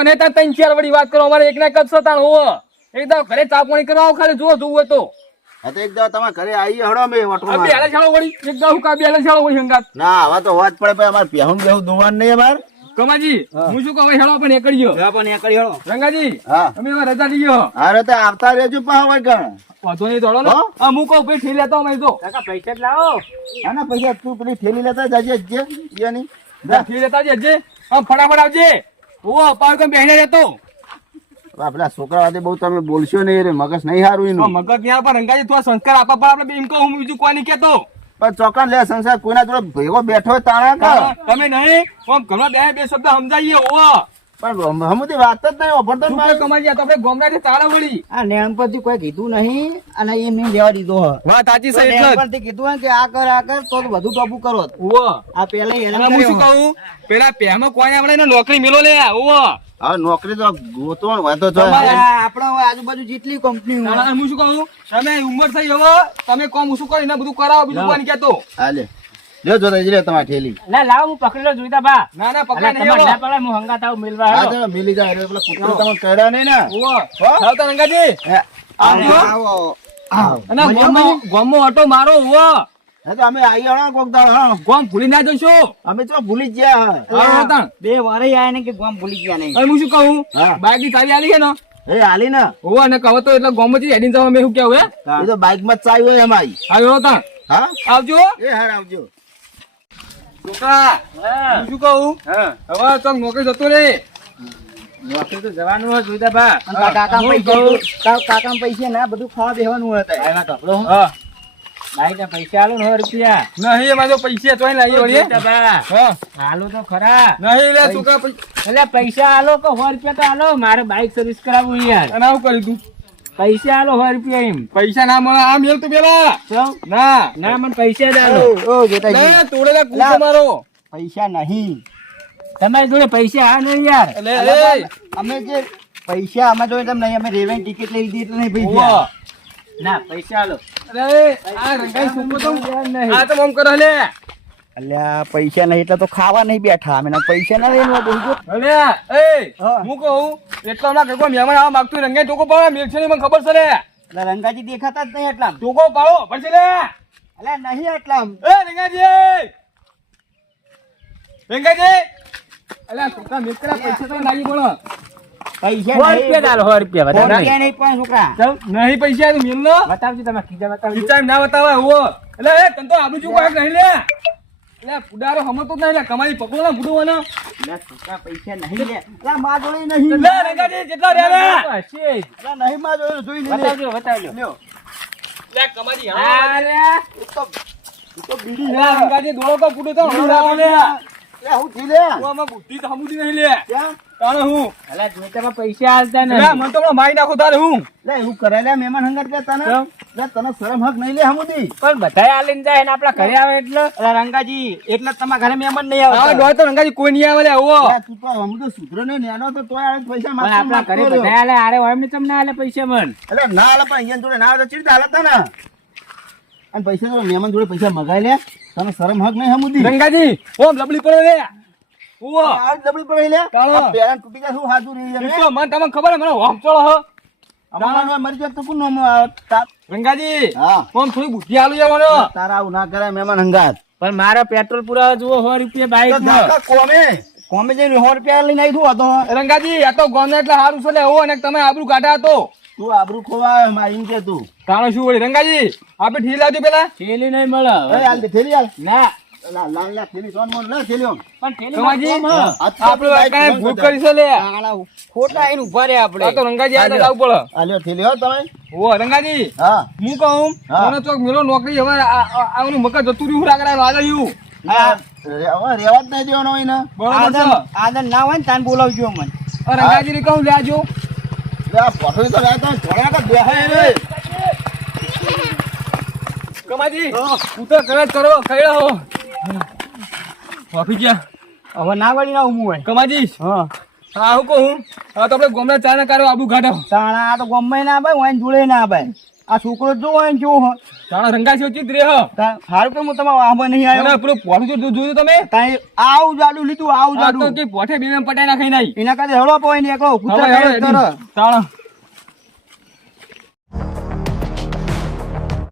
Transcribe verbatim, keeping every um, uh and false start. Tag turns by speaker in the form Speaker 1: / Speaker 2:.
Speaker 1: મને તાર ત્રણ ચાર વળી વાત કરો અમારે એકના કચ્છ તાણ હોવ એકદમ ઘરે ચા પાણી કરવા આવો ખાલી જો જોવું તો
Speaker 2: હા તો એક દાવ તમારા ઘરે આવી હડો અમે ઓટો
Speaker 1: આ બેલા છાળો વળી એકદમ હું કા બેલા છાળો વળી હંગાત
Speaker 2: ના હવે તો વાત પડે ભાઈ અમારે પહેવું બેહું દુવાન નહીં અમાર
Speaker 1: કમાજી હું શું કહું હેળો પણ એકડ્યો
Speaker 2: હા પણ એકડી હડો
Speaker 1: રંગાજી
Speaker 2: હા
Speaker 1: અમે હવે રજા લઈએ
Speaker 2: અરે તો આવતા રહેજો પા હોય કણ
Speaker 1: વાંધો નહીં દોડો ને આ મૂકો ભાઈ ઠી લેતો અમે તો
Speaker 3: કાકા પૈસા જ લાવો.
Speaker 2: હા ના પૈસા તું પેલી થેલી લેતા જજે જે યાની
Speaker 1: ઠી લેતા જજે આમ ફટાફટ આવજે ઓ પાર કમ બેહને રહેતો
Speaker 2: આપડા છોકરા વાદે બહુ તમે બોલશો નહીં રે મગજ નહીં સારું એનું
Speaker 1: મગજ ત્યાં પર રંગાજી થોડા સંસ્કાર આપવા પર આપણે એમ કહું હું બીજું કોઈ નહીં કેતો
Speaker 2: પણ ચોકન લે સંસાર કોઈના જોડે ભેગો બેઠો હોય તાણા કા
Speaker 1: તમે નહીં આમ ઘણા બે બે શબ્દ સમજાઈએ ઓવા
Speaker 2: પણ હમુથી વાત જ નહીં ઓફરતો જ મારે
Speaker 1: કમાજી આ તો આપણે ગોમરાથી તાળા વળી
Speaker 3: આ નેણપણથી કોઈ કીધું નહીં અને એ મેં લેવા દીધો હ.
Speaker 1: વાત સાચી છે એટલે જ.
Speaker 3: નેણપણથી કીધું હોય કે આ કર આ કર તો બધું ટોપું કરો.
Speaker 1: ઓવા
Speaker 3: આ પેલા
Speaker 1: અને
Speaker 3: હેરાન
Speaker 1: હું શું
Speaker 3: કર્યો.
Speaker 1: કહું પેલા પહેમાં કોઈ આપણે એને નોકરી મેલો લે ઓવા
Speaker 2: હવે નોકરી તો ગોતો હોય તો જો
Speaker 1: તમારે-
Speaker 3: આ આપણા હવે આજુબાજુ જેટલી કંપની
Speaker 1: અને હું શું કહું તમે ઉંમર થઈ હવે તમે કોમ શું કરી ને બધું કરાવો બીજું કોઈ નહીં કેતો
Speaker 2: હાલે લ્યો જો તઈ લે તમારી થેલી
Speaker 3: ના લાવ હું પકડી લો જોઈતા બા.
Speaker 1: ના ના
Speaker 3: અલા,
Speaker 1: પકડા નહીં
Speaker 3: તમારે ના
Speaker 1: આવો.
Speaker 3: પડે હું હંગાત આવું મિલવા
Speaker 2: હા
Speaker 3: હેડો.
Speaker 2: તો મિલી જાય એટલે પેલા કૂતરું તમે કરડા નહીં ને
Speaker 1: ઓવા
Speaker 2: હો?
Speaker 1: આવતા રંગાજી
Speaker 2: હે,
Speaker 1: આવજો.
Speaker 2: આવો આવો
Speaker 1: અને ગોમમાં ગોમમાં ઓટો મારો ઓવા
Speaker 2: હે તો અમે આવી હળો કોક દાડ હા
Speaker 1: ગોમ ભૂલી ના જશો
Speaker 2: અમે તો ભૂલી જ ગયા હા
Speaker 1: આવો હતા
Speaker 3: બે વારે આયા ને કે ગામ ભૂલી ગયા નહીં.
Speaker 1: અને હું શું કહું
Speaker 2: હા.
Speaker 1: બાઈક ની ચાવી આલી છે ને
Speaker 2: એ હાલી ને
Speaker 1: ઓવા ને કહો તો એટલે ગોમ જ હેડીને જવા મેં શું કેવું હે
Speaker 2: એ તો બાઈક માં જ ચાવી હોય અમારી
Speaker 1: આવ્યો હતા
Speaker 2: હા
Speaker 1: આવજો
Speaker 2: એ હાર આવજો
Speaker 1: છોકરા હું શું કહું હવે ચોક નોકરી જતો રે
Speaker 3: નોકરી તો જવાનું હોય જોઈતા બા. અને તારા કાકા
Speaker 1: હું
Speaker 3: પૈસા
Speaker 1: કહું.
Speaker 3: તારા કાકા પૈસા ના બધું ખાવા બેહવાનું હોય તારે. એના કપડો
Speaker 1: હા
Speaker 3: બાઈક ના પૈસા આલો ને સો રૂપિયા.
Speaker 1: નહીં એમાં જો પૈસા ચોઈ લાવી વળી
Speaker 3: જોઈતા બા.
Speaker 1: હા
Speaker 3: હાલો તો ખરા.
Speaker 1: નહીં લે છોકરા પૈ-
Speaker 3: એટલે પૈસા આલો કે સો રૂપિયા તો આલો મારે બાઈક સર્વિસ કરાવવું યાર.
Speaker 1: અને આવું કર્યું તું
Speaker 3: પૈસા આલો સો રૂપિયા એમ.
Speaker 1: પૈસા ના મળે આ મેલ તું પેલા
Speaker 3: ચો.
Speaker 1: ના
Speaker 3: ના મને પૈસા જ આલો.
Speaker 2: ઓ જેતાજી
Speaker 1: ના તોડેલા કૂદો મારો
Speaker 2: પૈસા નહીં
Speaker 3: તમારી જોડે પૈસા આ નહીં યાર.
Speaker 1: એટલે એ
Speaker 2: અમે જે પૈસા અમે જોઈએ તેમ નહીં અમે રેલવે ટિકિટ લઈ લીધી એટલે નહીં પૈસા
Speaker 1: ઓવા
Speaker 3: ના પૈસા આલો.
Speaker 1: અરે આ રંગાઈ છોકરો તો આ તો આમ કરે લે
Speaker 2: અલ્યા પૈસા નહીં એટલે તો ખાવા નહીં બેઠા અમે પૈસા ના લઈને બોલજો
Speaker 1: અલે એ
Speaker 2: હા.
Speaker 1: હું કહું એટલા ના કોઈ મહેમાન આવા માંગતું હોય, રંગાઈ ટોકો પાડો મેલ છે ને મને ખબર છે લે
Speaker 2: એટલે રંગાજી દેખાતા જ નહીં એટલા
Speaker 1: ટોકો પાડો પડશે લે
Speaker 2: અલ્યા નહીં એટલા
Speaker 1: એ રંગાજી રંગાજી અલ્યા છોકરા મેલ કરા પૈસા તો લાગી પડો
Speaker 2: પૈસા
Speaker 3: સો રૂપિયા જ આલો સો રૂપિયા
Speaker 2: સો
Speaker 3: વધારે
Speaker 2: રૂપિયા
Speaker 3: નહીં.
Speaker 2: નહીં પણ છોકરા
Speaker 1: ચાલ નહીં પૈસા તો મેલ નો
Speaker 3: બતાવજો તમે ખીજા બતાવજો.
Speaker 1: વિચાર ના બતાવે ઓ એટલે એ તને તો આબુ ચૂકો એક નહીં લે એટલે ફુડારો હમતો જ નહીં લે કમાઈ પકડો ને ફુડવાનો
Speaker 2: અલ્યા છોકરા પૈસા નહીં લે અલ્યા માં જોડે નહીં
Speaker 1: લે રંગાજી જેટલા રે લે
Speaker 3: હશે જ.
Speaker 2: અલ્યા નહીં માં જોડે જોઈ લે
Speaker 3: બતાવજો બતાવજો.
Speaker 2: લ્યો
Speaker 1: લે કમાજી હા
Speaker 3: અરે
Speaker 2: એ તો એ તો બીડી
Speaker 1: લે રંગાજી દોડો કો ફુડો તો હમણાં આવો લે
Speaker 2: અલ્યા હું જી લે
Speaker 1: ઓ આમાં બુદ્ધિ તો હમુદી નહીં લે
Speaker 2: ક્યાં
Speaker 1: તાણે હું
Speaker 3: અલા જોઈતામાં પૈસા આલતા
Speaker 1: લે
Speaker 3: નહીં.
Speaker 1: મને તો હમણાં મારી નાખો તારે હું
Speaker 2: લે એવું કરે લે મહેમાન હંગાત લે તને
Speaker 1: કેમ?
Speaker 2: લે તને શરમ હક નહીં લે હમુદી
Speaker 3: પણ બધાય આલીને જાય ને આપણા ઘરે આવે એટલે
Speaker 2: અલ્યા રંગાજી એટલે જ તમારા ઘરે મહેમાન નહીં
Speaker 1: આ
Speaker 2: આવતા
Speaker 1: ડોય તો રંગાજી કોઈ નહીં આવે લે ઓ
Speaker 2: અલ્યા તું તો હમુદો સુધરો ને નેનો તો તોય આવે પૈસા
Speaker 3: પણ
Speaker 2: માગતો
Speaker 3: આપણા ઘરે
Speaker 2: માગતો
Speaker 3: બધાય આલે આરે હોય એમને તમને આલે પૈસા મન.
Speaker 2: અલ્યા ના આલે પણ અહીંયા જોડે ના આવે તો ચીડ હાલતા ને અને પૈસા તો મહેમાન જોડે પૈસા મગાઈ લે તને શરમ હક નહીં હમુદી
Speaker 1: રંગાજી ઓમ લબડી પડે લે ઓ
Speaker 2: આ લબડી પડી લે
Speaker 1: કાળો.
Speaker 2: આ પેરાન તૂટી જાય શું હાજુ રહી
Speaker 1: ઈ
Speaker 2: જાય
Speaker 1: તો મને તમને ખબર હે મને હોમ ચડો હ
Speaker 2: અમારા મરી જાય તો કોણ નામ આવે? તા-
Speaker 1: રંગાજી
Speaker 2: હા
Speaker 1: ઓમ થોડી બુદ્ધિ આલુ છે મને
Speaker 2: તારા આવું ના કરે મહેમાન હંગાત
Speaker 3: પણ મારા પેટ્રોલ પુરાવા જુઓ સો રૂપિયા
Speaker 2: તો
Speaker 3: બાઈક
Speaker 2: નાકા કોમે કોમે જઈને સો રૂપિયા લઈને આવી હતો
Speaker 1: રંગાજી આ તો ગોને એટલે સારું છે લે ઓ અને તમે આબરૂ કાઢા તો
Speaker 2: તું આબરૂ ખોવા મારી કે તું
Speaker 1: તાણો શું વળી રંગાજી આપણે ઠી લાવજો પેલા
Speaker 3: થેલી નહીં મળે
Speaker 2: એ હાલ દે થેલી હાલ
Speaker 3: ના
Speaker 2: લા લા લા થેલી સોન મોન લે થેલી આમ.
Speaker 3: પણ થેલી
Speaker 1: રંગાજી
Speaker 2: હા.
Speaker 1: આપણે કાંઈ ભૂલ કરી છે લે
Speaker 3: ખોટા આઈને ઉભા રહ્યા આપણે.
Speaker 1: આ તો રંગાજી આ તો લાવવું પડે
Speaker 2: આ લ્યો થેલી હો તમે
Speaker 1: ઓ રંગાજી
Speaker 2: હા
Speaker 1: હું કહું
Speaker 2: હા.
Speaker 1: મને ચોક મેલો નોકરી હવે આ- આ- આનું મગજ જતું રહ્યું રાગડા લાગ્યું
Speaker 2: હા રે- હવે રેવા જ નહીં દેવાનો હોય ને
Speaker 1: બરોબર છે
Speaker 3: આદમ આદમ ના હોય ને તાન બોલાવજો મને.
Speaker 1: આ રંગાજી ને કહું લેજો
Speaker 2: લે આ પઠોઈ તો રહેતો ઘોડા કા બેહાય રે
Speaker 1: કમાજી હું તો કરે જ કરો ખાઈ હો ઓફી ગયા
Speaker 3: હવે ના વળી ના ઊંઘું હોય.
Speaker 1: કમાજી
Speaker 3: હા
Speaker 1: હા હું કહું હા તો આપણે ગોમના ચા ના કારો આબુ ઘાટો
Speaker 3: તાણા આ તો ગમે ના ભાઈ હોય જોડે ના ભાઈ
Speaker 2: આ છોકરો જો હોય ને કેવો હોય
Speaker 1: તાણા રંગા છે ચિત રે હ
Speaker 2: તા- હારું કે હું તમારા વાહમાં નહીં
Speaker 1: અને
Speaker 2: આવ્યો
Speaker 1: પેલું પોઠું જો જોયું તમે
Speaker 2: તાઈ આવું જાડું લીધું આવું
Speaker 1: આ તો
Speaker 2: જાડું
Speaker 1: કે પોઠે બે પટાઈ નાખી નહીં
Speaker 2: એના કારણે હળવા પવાય ને એકલો
Speaker 1: હવે
Speaker 2: પૂછા
Speaker 1: હવે
Speaker 2: કરે તરત.
Speaker 1: તાણા